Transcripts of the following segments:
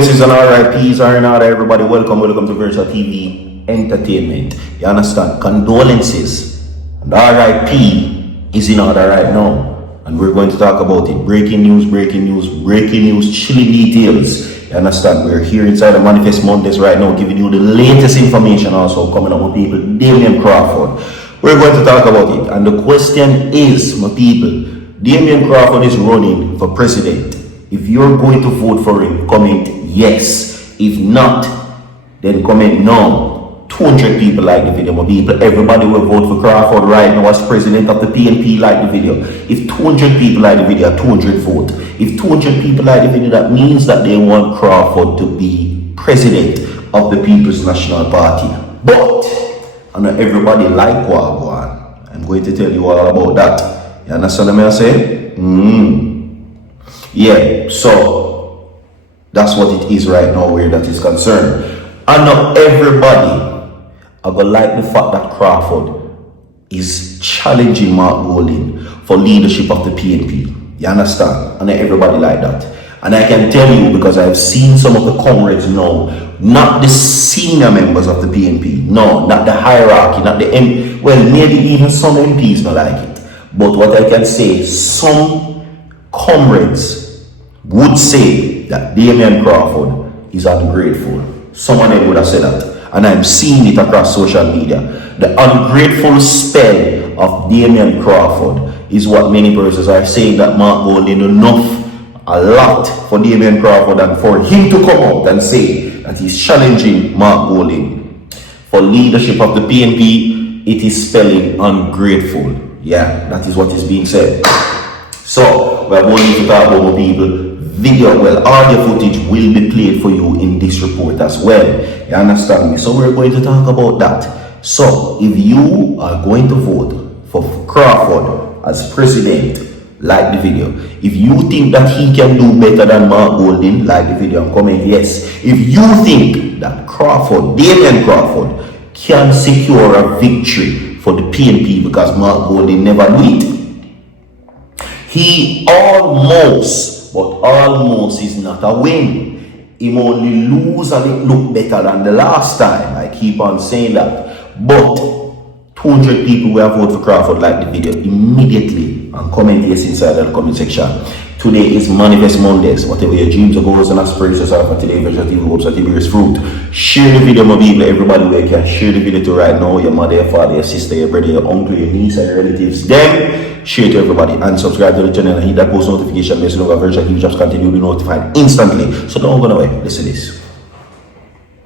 Condolences and RIPs are in order, everybody. Welcome to Virtual TV Entertainment. You understand? Condolences and RIP is in order right now. And we're going to talk about it. Breaking news, chilling details. You understand? We're here inside the Manifest Mondays right now, giving you the latest information also coming up with people. Damian Crawford. We're going to talk about it. And the question is, my people, Damian Crawford is running for president. If you're going to vote for him, comment yes. If not, then comment no. 200 people like the video, my people. Everybody will vote for Crawford right now as president of the PNP. Like the video. If 200 people like the video, 200 vote. If 200 people like the video, that means that they want Crawford to be president of the People's National Party. But I know everybody like Wagwan. I'm going to tell you all about that. You understand what I say? Yeah, so that's what it is right now where that is concerned. I know everybody I would like the fact that Crawford is challenging Mark Golding for leadership of the PNP. You understand? And everybody like that. And I can tell you, because I've seen some of the comrades now, not the senior members of the PNP, no, not the hierarchy, not the well, maybe even some MPs don't like it. But what I can say, some comrades would say that Damian Crawford is ungrateful. Someone would have said that. And I'm seeing it across social media. The ungrateful spell of Damian Crawford is what many persons are saying, that Mark Golding a lot for Damian Crawford and for him to come out and say that he's challenging Mark Golding for leadership of the PNP. It is spelling ungrateful. Yeah, that is what is being said. So we're going to talk about people. Video, audio footage will be played for you in this report as well. You understand me? So we're going to talk about that. So if you are going to vote for Crawford as president, like the video. If you think that he can do better than Mark Golding, like the video and comment yes. If you think that Damian Crawford, can secure a victory for the PNP because Mark Golding never do it, he almost is not a win. He only lose and it look better than the last time. I keep on saying that. But 200 people will vote for Crawford, like the video immediately and comment yes inside the comment section. Today is Manifest Mondays. Whatever your dreams or goals and aspirations are for today, Virtual TV hopes that it bears fruit. Share the video, my people. Everybody where you can share the video to right now. Your mother, your father, your sister, your brother, your uncle, your niece, and your relatives. Them share to everybody and subscribe to the channel and hit that post notification bell so that Virtual TV just continue to be notified instantly. So don't go away. Listen to this.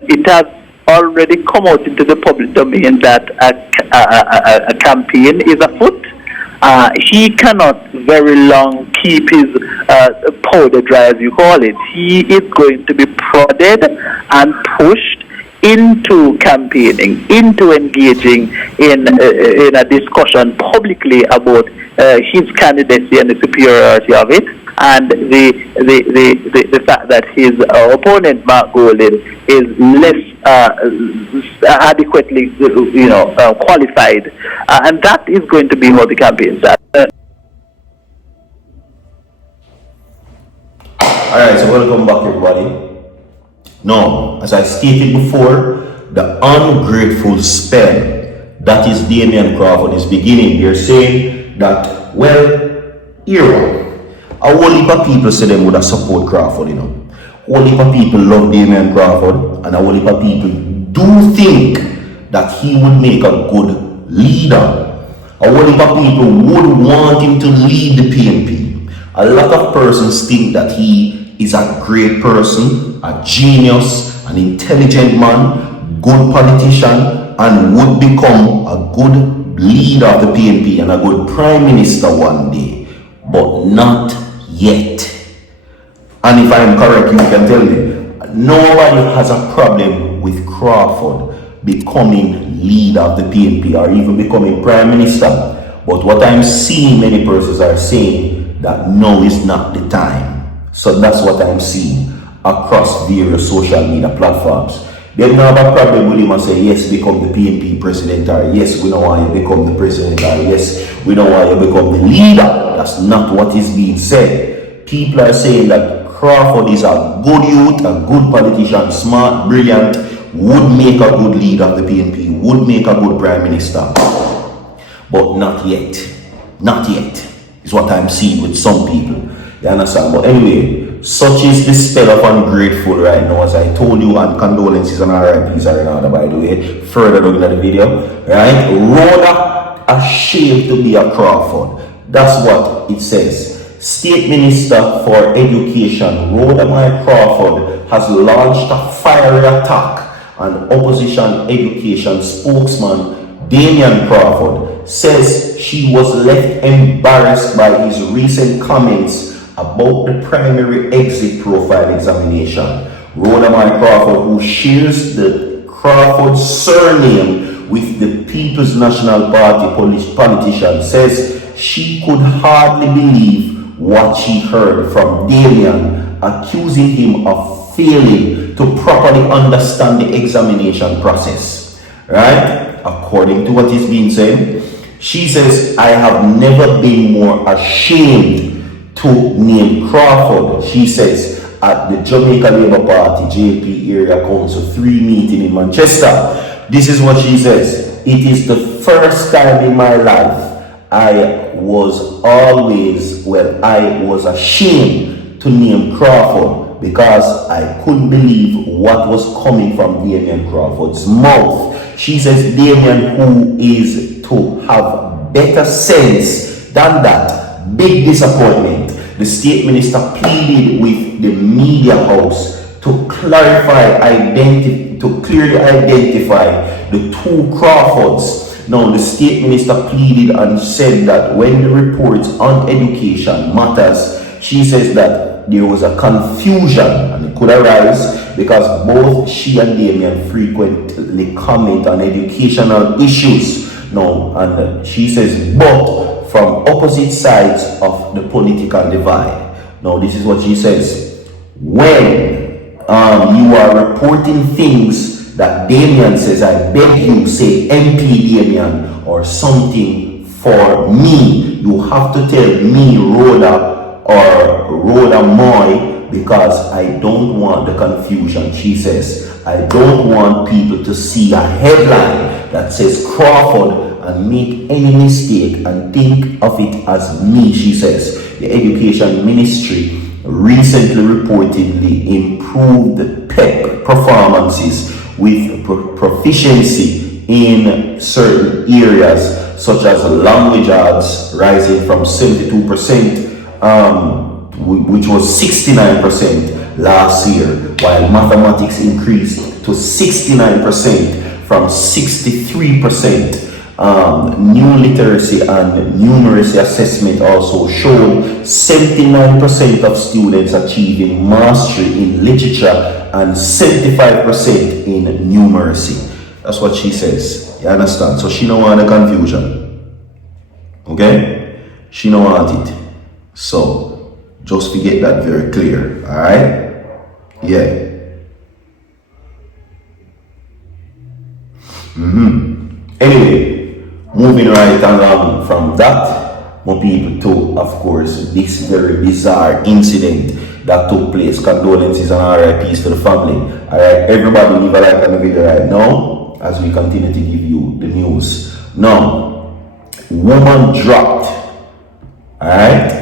It has already come out into the public domain that a campaign is afoot. He cannot very long keep his powder dry, as you call it. He is going to be prodded and pushed into campaigning, into engaging in a discussion publicly about his candidacy and the superiority of it, and the fact that his opponent Mark Golding is less adequately qualified, and that is going to be how the campaign starts. Alright, so welcome back everybody. Now, as I stated before, the ungrateful spell that is Damian Crawford is beginning. They're saying that, a whole heap of people say them would have support Crawford, A whole heap of people love Damian Crawford, and a whole heap of people do think that he would make a good leader. A whole heap of people would want him to lead the PNP. A lot of persons think that he is a great person, a genius, an intelligent man, good politician, and would become a good leader of the PNP and a good prime minister one day. But not yet. And if I am correct, you can tell me, nobody has a problem with Crawford becoming leader of the PNP or even becoming prime minister. But what I'm seeing, many persons are saying that no is not the time. So that's what I'm seeing across various social media platforms. They don't have a problem with him and say, yes, become the PNP president, or yes, we don't want you to become the president, or yes, we don't want you to become the leader. That's not what is being said. People are saying that Crawford is a good youth, a good politician, smart, brilliant, would make a good leader of the PNP, would make a good prime minister. But not yet. Not yet is what I'm seeing with some people. You understand? But anyway, such is the spell of ungrateful right now, as I told you, and condolences and RIPs are in order, by the way, further down in the video. Right? Rhoda ashamed to be a Crawford. That's what it says. State Minister for Education, Rhoda Moy Crawford, has launched a fiery attack on opposition education spokesman Damian Crawford. Says she was left embarrassed by his recent comments about the primary exit profile examination. Rhoda Moy Crawford, who shares the Crawford surname with the People's National Party politician, says she could hardly believe what she heard from Damian, accusing him of failing to properly understand the examination process. Right? According to what is being said, she says, I have never been more ashamed to name Crawford, she says, at the Jamaica Labour Party JP Area Council 3 meeting in Manchester. This is what she says. It is the first time in my life I was ashamed to name Crawford because I couldn't believe what was coming from Damian Crawford's mouth. She says Damian, who is to have better sense than that, big disappointment. The state minister pleaded with the media house to clearly identify the two Crawfords. Now, the state minister pleaded and said that when the reports on education matters, she says that there was a confusion and it could arise because both she and Damian frequently comment on educational issues. Now, and she says, but from opposite sides of the political divide. Now, this is what she says. When you are reporting things that Damian says, I beg you, say MP Damian or something for me. You have to tell me Rhoda or Rhoda Moy because I don't want the confusion. She says, I don't want people to see a headline that says Crawford and make any mistake and think of it as me, she says. The Education Ministry recently reportedly improved PEP performances with proficiency in certain areas such as language arts rising from 72%, which was 69% last year, while mathematics increased to 69% from 63%. New literacy and numeracy assessment also showed 79% of students achieving mastery in literature and 75% in numeracy. That's what she says. You understand? So she don't want the confusion. Okay? She don't want it. So just to get that very clear. Alright? Yeah. Anyway, moving right along from that, more people to, of course, this very bizarre incident that took place. Condolences and RIPs to the family. Alright, everybody leave a like on the video right now as we continue to give you the news. Now, woman dropped. Alright,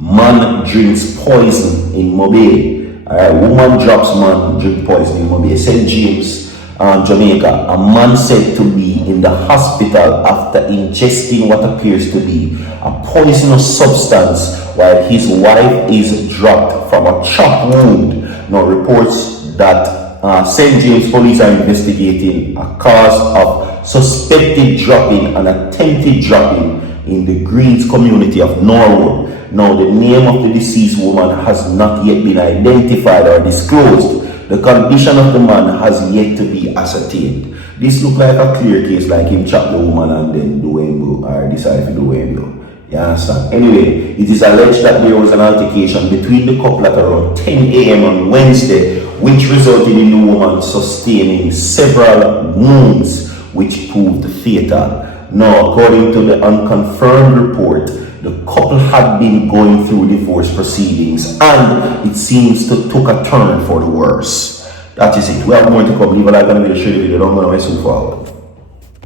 man drinks poison in Mobay. Alright, woman drops man drink poison in Mobay. St. James, Jamaica. A man said to be in the hospital after ingesting what appears to be a poisonous substance while his wife is dropped from a chop wound. Now, reports that St. James police are investigating a cause of suspected dropping and attempted dropping in the Greens community of Norwood. Now, the name of the deceased woman has not yet been identified or disclosed. The condition of the man has yet to be ascertained. This looks like a clear case, like him chop the woman and then do him or decide to do him. You understand? Anyway, it is alleged that there was an altercation between the couple at around 10 a.m. on Wednesday, which resulted in the woman sustaining several wounds, which proved fatal. Now, according to the unconfirmed report, the couple had been going through divorce proceedings and it seems to took a turn for the worse. That is it. We have more to come. Leave a like on the video, share the video, don't go away so forward.